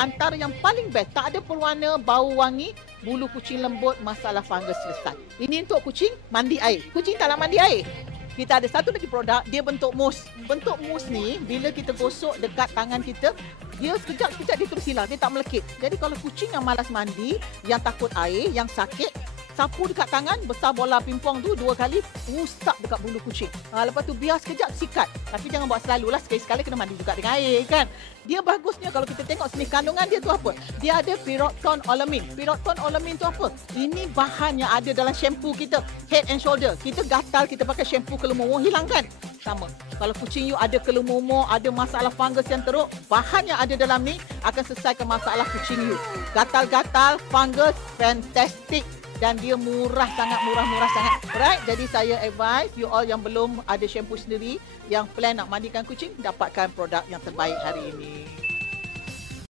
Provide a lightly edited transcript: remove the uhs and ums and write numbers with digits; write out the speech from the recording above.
antara yang paling best. Tak ada berwarna, bau wangi, bulu kucing lembut, masalah fungus selesai. Ini untuk kucing mandi air. Kucing tak nak mandi air. Kita ada satu lagi produk, dia bentuk mus. Bentuk mus ni, bila kita gosok dekat tangan kita, dia sekejap-sekejap dia terus hilang, dia tak melekit. Jadi kalau kucing yang malas mandi, yang takut air, yang sakit, sapu dekat tangan, besar bola pingpong tu 2 kali, usap dekat bulu kucing. Lepas tu biar sekejap, sikat. Tapi jangan buat selalu lah, sekali-sekala kena mandi juga dengan air kan. Dia bagusnya kalau kita tengok sini, kandungan dia tu apa? Dia ada pyroxanolone. Pyroxanolone tu apa? Ini bahan yang ada dalam shampoo kita, Head and Shoulder. Kita gatal, kita pakai shampoo kelumomo, hilang kan? Sama. Kalau kucing you ada kelumomo, ada masalah fungus yang teruk, bahan yang ada dalam ni akan selesaikan masalah kucing you. Gatal-gatal, fungus, fantastic. Dan dia murah sangat. Right? Jadi saya advise you all yang belum ada shampoo sendiri, yang plan nak mandikan kucing, dapatkan produk yang terbaik hari ini.